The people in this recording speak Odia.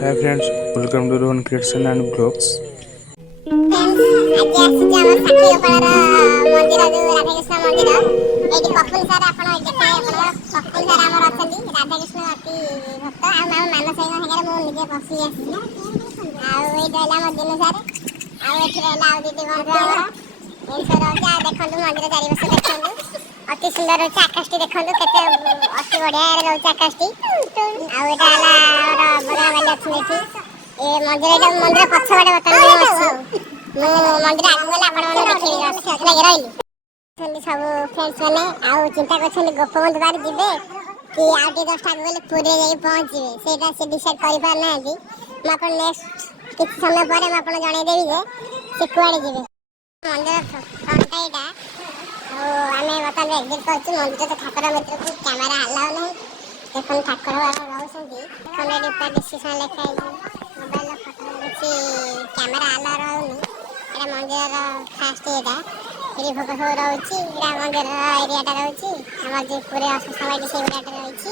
Hi friends, welcome to Rohan Creation and Vlogs. ଆଜି ଆସିଛି ଆମ ସାକ୍ଷୀଗୋପାଳର ମନ୍ଦିର ଯୋଉ ରାଧାକୃଷ୍ଣ ମନ୍ଦିର ଏଇଠି କପୁଲ ସାର୍ ଆପଣ ଦେଖିବେ ଆପଣଙ୍କର କପୁଲ ସାର୍ ଆମର ଅଛନ୍ତି ରାଧାକୃଷ୍ଣ ଅତି ଭକ୍ତ ଆଉ ଆମ ମାନସ ଭାଇଙ୍କ ସାଙ୍ଗରେ ମୁଁ ନିଜେ ବସି ଆସିଛି ଆଉ ଏଇଠି ରହିଲା ଆମ ଦିନୁ ସାର୍ ଆଉ ଏଠି ରହିଲା ଆଉ ଦିଦି ବନ୍ଧୁ ଆମର ଏମିତି ସବୁ ରହୁଛି ଆଉ ଦେଖନ୍ତୁ ମନ୍ଦିର ଚାରିପାର୍ଶ୍ୱ ଦେଖନ୍ତୁ ଅତି ସୁନ୍ଦର ରହୁଛି ଆକାଶଟି ଦେଖନ୍ତୁ କେତେ ଅତି ବଢ଼ିଆ ରହୁଛି ଆକାଶଟି ଆଉ ଏଇଟା ହେଲା ଆମର ବରାବାଲି ଅଛନ୍ତି ଏଠି ଏ ମନ୍ଦିର ପଛପଟେ ବର୍ତ୍ତମାନ ମୁଁ ଅଛି ମୁଁ ମନ୍ଦିର ଆଗକୁ ଗଲେ ଆପଣମାନଙ୍କୁ ଦେଖେଇବି ରହିଲି ସବୁ ଫ୍ରେଣ୍ଡସ୍ ମାନେ ଆଉ ଚିନ୍ତା କରୁଛନ୍ତି ଗୋପବନ୍ଧୁ ବାହାରେ ଯିବେ କି ଆଉ ଟିକେ 10ଟା ଆଗକୁ ଗଲେ ପୁରୀରେ ଯାଇକି ପହଞ୍ଚିବେ ସେଇଟା ସେ ଡିସାଇଡ୍ କରିପାରୁନାହାନ୍ତି ମୁଁ ଆପଣ ନେକ୍ସଟ କିଛି ସମୟ ପରେ ମୁଁ ଆପଣ ଜଣେଇଦେବି ଯେ ସେ କୁଆଡ଼େ ଯିବେ ମନ୍ଦିର ଫ୍ରଣ୍ଟଟା ଏଇଟା ଆଉ ଆମେ ବର୍ତ୍ତମାନ ଏକ୍ଜିଟ୍ କରୁଛୁ ମନ୍ଦିର ତ ଠାକୁର ଭିତରକୁ କ୍ୟାମେରା ଆଲାଉ ନାହିଁ ଦେଖନ୍ତୁ ଠାକୁର ରହୁଛନ୍ତି ଦେଖନ୍ତୁ ଏଠି ପୁରା ଡିସିସନ୍ ଲେଖା ହେଇଛି ମୋବାଇଲର ଫଟୋ କିଛି କ୍ୟାମେରା ଆଲାଉ ରହୁନି ଏଇଟା ମନ୍ଦିରର ଫାଷ୍ଟ ଏଇଟା ଏଠି ଭୋଗ ସବୁ ରହୁଛି ଏଇଟା ମନ୍ଦିରର ଏରିଆଟା ରହୁଛି ଆମର ଯେଉଁ ପୁରୀ ଅଶ୍ୱତ୍ଥ ସେଇଗୁଡ଼ାଟା ରହିଛି